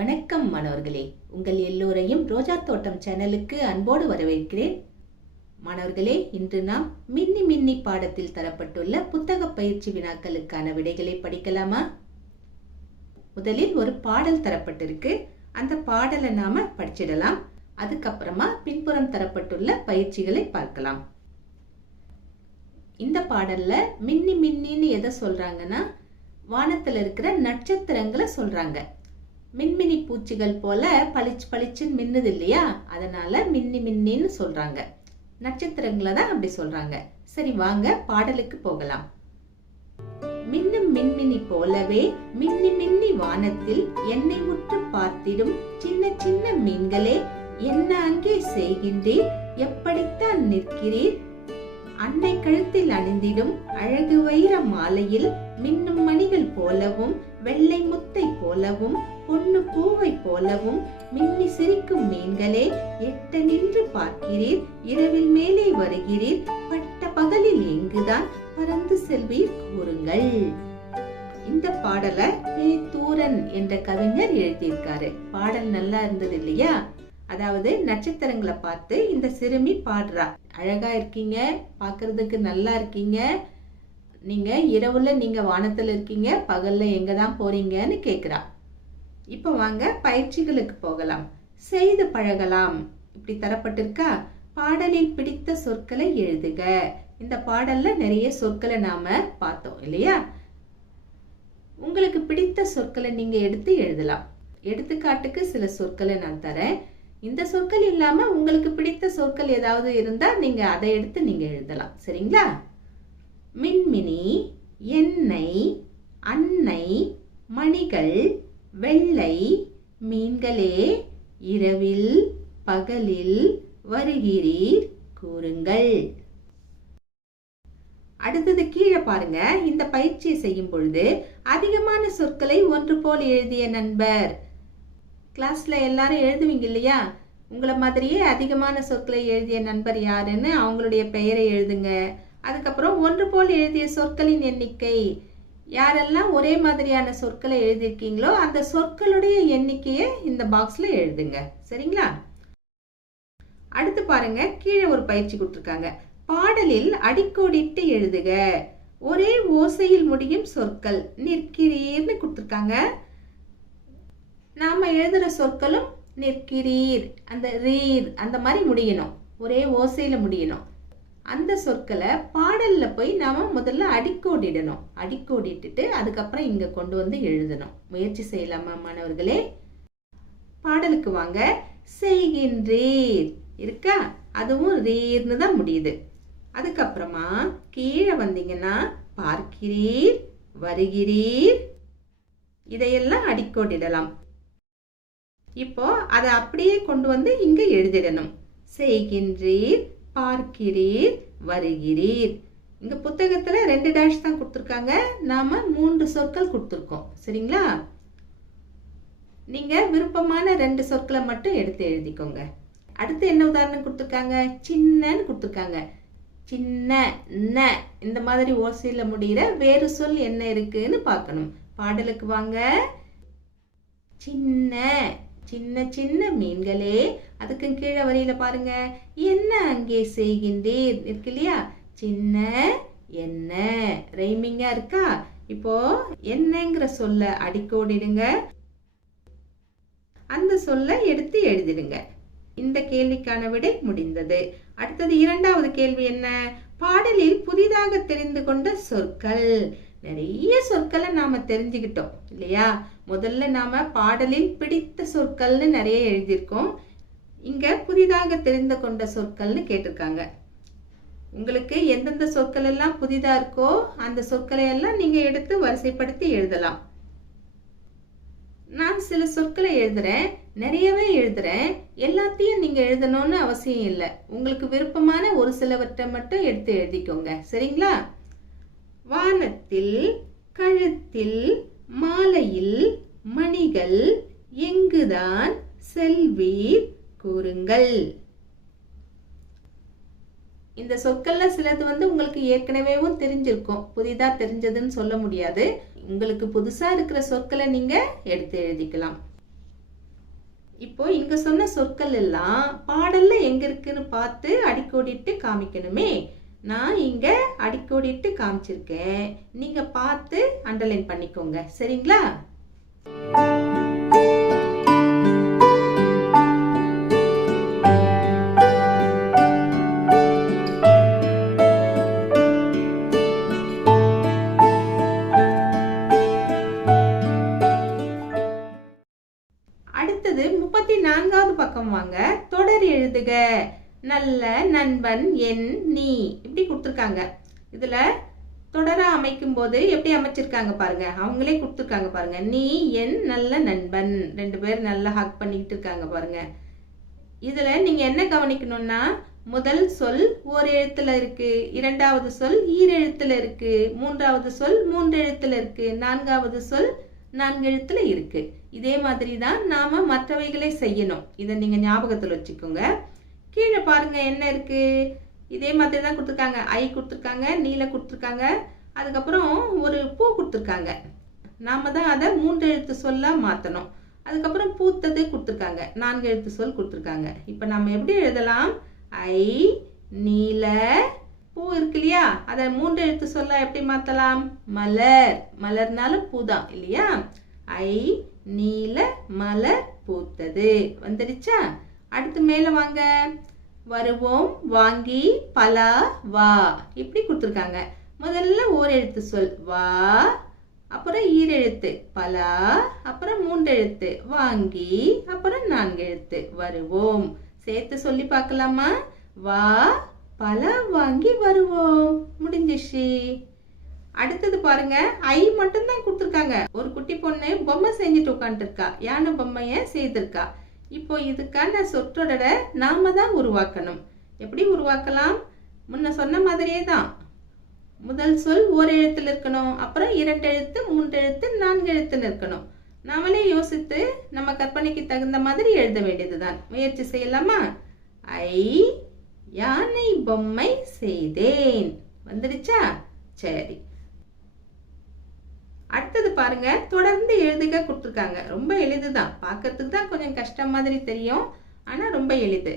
வணக்கம் மாணவர்களே, உங்கள் எல்லோரையும் ரோஜா தோட்டம் சேனலுக்கு அன்போடு வரவேற்கிறேன். மாணவர்களே, இன்று நாம் மின்னி மின்னி பாடத்தில் தரப்பட்டுள்ள புத்தக பயிற்சி வினாக்களுக்கான விடைகளை படிக்கலாமா? முதலில் ஒரு பாடல் தரப்பட்டிருக்கு. அந்த பாடலை நாம படிச்சிடலாம். அதுக்கப்புறமா பின்புறம் தரப்பட்டுள்ள பயிற்சிகளை பார்க்கலாம். இந்த பாடல்ல மின்னி மின்னின்னு எதை சொல்றாங்கன்னா, வானத்துல இருக்கிற நட்சத்திரங்களை சொல்றாங்க. மின்மினி பூச்சிகள் போல பளிச்சு பளிச்சுன்னு மின்னுது இல்லையா, அதனால மின்னி மின்னின்னு சொல்றாங்க. நட்சத்திரங்களை தான் அப்படி சொல்றாங்க. சரி, வாங்க பாடலுக்கு போகலாம். மின்னும் மின்மினி போலவே மின்னி மின்னி வானத்தில் என்னை முற்று பார்த்திடும் சின்ன சின்ன மீன்களே, என்ன அங்கே செய்கின்றீர்? எப்படித்தான் நிற்கிறீர்? அன்னை கழுத்தில் அணிந்திடும் அழகு வைர மாலையில் மின்னும் மணிகள் போலவும் வெள்ளை முத்தை போலவும் பொன்னு பூவை போலவும் மின்னி சிரிக்கும் மீன்களே, எட்ட நின்று பார்க்கிறீர்? இரவில் மேலே வருகிறீர்? பட்ட பகலில் எங்குதான் பறந்து செல்வீர்? கூறுங்கள். இந்த பாடலை பேத்தூரன் என்ற கவிஞர் எழுதியிருக்காரு. பாடல் நல்லா இருந்தது இல்லையா? அதாவது நட்சத்திரங்களை பார்த்து இந்த சிறுமி பாடுறா. அழகா இருக்கீங்க, பாக்குறதுக்கு நல்லா இருக்கீங்க, நீங்க இரவுல நீங்க வானத்துல இருக்கீங்க, பகல்ல எங்க தான் போறீங்கன்னு கேக்குறா. இப்ப வாங்க பயிற்சிகளுக்கு போகலாம். செய்து பழகலாம் இப்படி தரப்பட்டிருக்கா. பாடலில் பிடித்த சொற்களை எழுதுக. இந்த பாடல்ல நிறைய சொற்களை நாம பார்த்தோம் இல்லையா? உங்களுக்கு பிடித்த சொற்களை நீங்க எடுத்து எழுதலாம். எடுத்துக்காட்டுக்கு சில சொற்களை நான் தரேன். இந்த சொற்கள் இல்லாம உங்களுக்கு பிடித்த சொற்கள் ஏதாவது இருந்தா நீங்க அதை எடுத்து நீங்க எழுதலாம். சரிங்களா? மின்மினி, எண்ணெய், அன்னை, மணிகள், வெள்ளை, மீன்களே, இரவில் பகலில் வருகிறீர்? கூறுங்கள். அடுத்தது கீழே பாருங்க. இந்த பயிற்சியை செய்யும் பொழுது அதிகமான சொற்களை ஒன்று போல் எழுதிய நண்பர். கிளாஸ்ல எல்லாரும் எழுதுவீங்க இல்லையா? உங்களை மாதிரியே அதிகமான சொற்களை எழுதிய நண்பர் யாருன்னு அவங்களுடைய பெயரை எழுதுங்க. அதுக்கப்புறம் ஒன்று போல் எழுதிய சொற்களின் எண்ணிக்கை. யாரெல்லாம் ஒரே மாதிரியான சொற்களை எழுதியிருக்கீங்களோ அந்த சொற்களுடைய எண்ணிக்கையை இந்த பாக்ஸ்ல எழுதுங்க. சரிங்களா? அடுத்து பாருங்க, கீழே ஒரு பயிற்சி கொடுத்துருக்காங்க. பாடலில் அடிக்கோடிட்டு எழுதுக. ஒரே ஓசையில் முடியும் சொற்கள். நிற்கிறீர்னு கொடுத்துருக்காங்க. நாம எழுதுற சொற்களும் நிற்கிறீர், அந்த ரீர் அந்த மாதிரி முடியணும், ஒரே ஓசையில முடியணும். அந்த சொற்களை பாடல்ல போய் நாம முதல்ல அடிக்கோடிடணும். அடிக்கோடிட்டுட்டு அதுக்கப்புறம் இங்க கொண்டு வந்து எழுதணும். முயற்சி செய்யலாமா மாணவர்களே? பாடலுக்கு வாங்க. செய்கின்றீர் இருக்கா, அதுவும் ரீர்னு தான் முடியுது. அதுக்கப்புறமா கீழே வந்தீங்கன்னா பார்க்கிறீர், வருகிறீர், இதையெல்லாம் அடிக்கோடிடலாம். இப்போ அதை அப்படியே கொண்டு வந்து இங்க எழுதிடணும். செய்கின்றீர், பார்க்கிறீர், வருகிறீர். இங்க புத்தகத்துல 2 டேஷ் தான் கொடுத்துருக்காங்க. நாம 3 சொற்கள் கொடுத்துருக்கோம். சரிங்களா? நீங்க விருப்பமான 2 சொற்களை மட்டும் எடுத்து எழுதிக்கோங்க. அடுத்து என்ன உதாரணம் கொடுத்துருக்காங்க? சின்னன்னு கொடுத்துருக்காங்க. சின்ன, ந இந்த மாதிரி ஓசையில முடிகிற வேறு சொல் என்ன இருக்குன்னு பார்க்கணும். பாடலுக்கு வாங்க. சின்ன, சின்ன சின்ன மீன்களே, அதுக்கு கீழே வரியில பாருங்க, என்ன அங்கே செய்கின்றீர் இருக்கு இல்லையா? சின்ன என்ன ரைமிங்கா இருக்கா? இப்போ என்னங்கிற சொல்ல அடிக்கோடிடுங்க, அந்த சொல்ல எடுத்து எழுதிடுங்க. இந்த கேள்விக்கான விடை முடிந்தது. அடுத்தது 2வது கேள்வி என்ன? பாடலில் புதிதாக தெரிந்து கொண்ட சொற்கள். நிறைய சொற்களை நாம தெரிஞ்சுக்கிட்டோம் இல்லையா? முதல்ல நாம பாடலில் பிடித்த சொற்கள்னு நிறைய எழுதியிருக்கோம். இங்க புதிதாக தெரிந்து கொண்ட சொற்கள்னு கேட்டிருக்காங்க. உங்களுக்கு எந்தெந்த சொற்கள் எல்லாம் புதிதா இருக்கோ அந்த சொற்களை எல்லாம் நீங்க எடுத்து வரிசைப்படுத்தி எழுதலாம். நான் சில சொற்களை எழுதுறேன், நிறையவே எழுதுறேன். எல்லாத்தையும் நீங்க எழுதணும்னு அவசியம் இல்லை. உங்களுக்கு விருப்பமான ஒரு சிலவற்றை மட்டும் எடுத்து எழுதிக்கோங்க. சரிங்களா? வானத்தில், கழுத்தில், மாலையில், மணிகள், எங்குதான் செல்வீர்? கூறுங்கள். இந்த சொற்கள்ல சிலது உங்களுக்கு ஏற்கனவேவும் தெரிஞ்சிருக்கும். புதிதா தெரிஞ்சதுன்னு சொல்ல முடியாது. உங்களுக்கு புதுசா இருக்கிற சொற்களை நீங்க எடுத்து எழுதிக்கலாம். இப்போ இங்க சொன்ன சொற்கள் எல்லாம் பாடல்ல எங்க இருக்குன்னு பார்த்து அடிக்கோடிட்டு காமிக்கணுமே. நான் இங்க அடிக்கோடிட்டு காமிச்சிருக்கேன். நீங்க பார்த்து அண்டர்லைன் பண்ணிக்கோங்க. சரிங்களா? அடுத்தது 34வது பக்கம் வாங்க. தொடர் எழுதுக. நல்ல நண்பன் என் நீ இப்படி கொடுத்துருக்காங்க. இதுல தொடரா அமைக்கும் போது எப்படி அமைச்சிருக்காங்க பாருங்க. அவங்களே கொடுத்துருக்காங்க பாருங்க. நீ என் நல்ல நண்பன். 2 பேர் நல்லா ஹக் பண்ணிக்கிட்டு இருக்காங்க பாருங்க. இதுல நீங்க என்ன கவனிக்கணும்னா, முதல் சொல் ஓர் எழுத்துல இருக்கு, இரண்டாவது சொல் ஈரெழுத்துல இருக்கு, மூன்றாவது சொல் 3 எழுத்துல இருக்கு, நான்காவது சொல் 4 எழுத்துல இருக்கு. இதே மாதிரி தான் நாம மற்றவைகளை செய்யணும். இதை நீங்க ஞாபகத்துல வச்சுக்கோங்க. கீழே பாருங்க என்ன இருக்கு. இதே மாதிரி தான் கொடுத்துருக்காங்க. ஐ கொடுத்துருக்காங்க, நீல கொடுத்துருக்காங்க, அதுக்கப்புறம் ஒரு பூ கொடுத்துருக்காங்க. நாம தான் அதை 3 எழுத்து சொல்லா மாத்தணும். அதுக்கப்புறம் பூத்தது கொடுத்துருக்காங்க, 4 எழுத்து சொல் கொடுத்துருக்காங்க. இப்ப நம்ம எப்படி எழுதலாம்? ஐ நீல பூ இருக்கு இல்லையா, அதை 3 எழுத்து சொல்லா எப்படி மாத்தலாம்? மலர். மலர்னால பூதான் இல்லையா? ஐ நீல மலர் பூத்தது. வந்துடுச்சா? அடுத்து மேல வாங்க. வருவோம் வாங்கி பலா வா இப்படி கொடுத்துருக்காங்க. முதல்ல ஓர் எழுத்து சொல் வா, அப்புறம் ஈரெழுத்து பலா, அப்புறம் 3 எழுத்து வாங்கி, அப்புறம் 4 எழுத்து வருவோம். சேர்த்து சொல்லி பார்க்கலாமா? வா பலா வாங்கி வருவோம். முடிஞ்சிச்சு. அடுத்தது பாருங்க. ஐ மட்டும் தான் கொடுத்துருக்காங்க. ஒரு குட்டி பொண்ணு பொம்மை செஞ்சுட்டு உட்காந்துருக்கா. யானை பொம்மைய செய்திருக்கா. இப்போ இதுக்கான சொற்றொடரை நாம தான் உருவாக்கணும். எப்படி உருவாக்கலாம்? முன்ன சொன்ன மாதிரியே தான். முதல் சொல் ஒரு எழுத்துல இருக்கணும், அப்புறம் 2 எழுத்து, 3 எழுத்து, 4 எழுத்துன்னு இருக்கணும். நாமளே யோசித்து நம்ம கற்பனைக்கு தகுந்த மாதிரி எழுத வேண்டியதுதான். முயற்சி செய்யலாமா? ஐ யானை பொம்மை செய்தேன். வந்துடுச்சா? சரி. அடுத்தது பாருங்க. தொடர்ந்து எழுதுக கொடுத்துருக்காங்க. ரொம்ப எளிதுதான். பார்க்கறதுக்கு தான் கொஞ்சம் கஷ்டம் மாதிரி தெரியும், ஆனா ரொம்ப எளிது.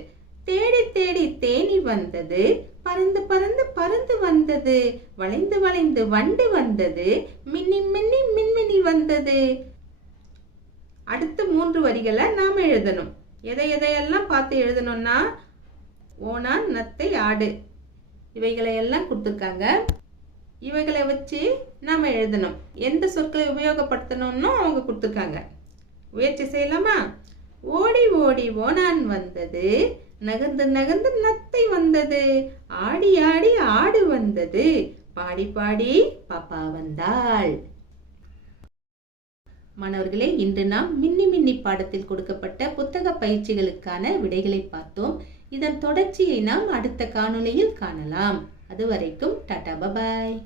தேடி தேடி தேனி வந்தது, பறந்து பறந்து பறந்து வந்தது, வளைந்து வளைந்து வண்டு வந்தது, மின்னி மின்னி மின்மினி வந்தது. அடுத்த 3 வரிகளை நாம எழுதணும். எதையெல்லாம் பார்த்து எழுதணும்னா, ஓணான் நத்தை ஆடு இவைகளை எல்லாம் கொடுத்துருக்காங்க. இவைகளை வச்சு நாம எழுதணும். எந்த சொற்களை உபயோகப்படுத்தணும்னு அவங்க கொடுத்துருக்காங்க. முயற்சி செய்யலாமா? ஓடி ஓடி ஓணான் வந்தது, நகர்ந்து நகர்ந்து நத்தை வந்தது, ஆடி ஆடி ஆடு வந்தது, பாடி பாடி பாப்பா வந்தாள். மாணவர்களே, இன்று நாம் மின்னி மின்னி பாடத்தில் கொடுக்கப்பட்ட புத்தக பயிற்சிகளுக்கான விடைகளை பார்த்தோம். இதன் தொடர்ச்சியை நாம் அடுத்த காணொளியில் காணலாம். அதுவரைக்கும் டாடா பபாய்.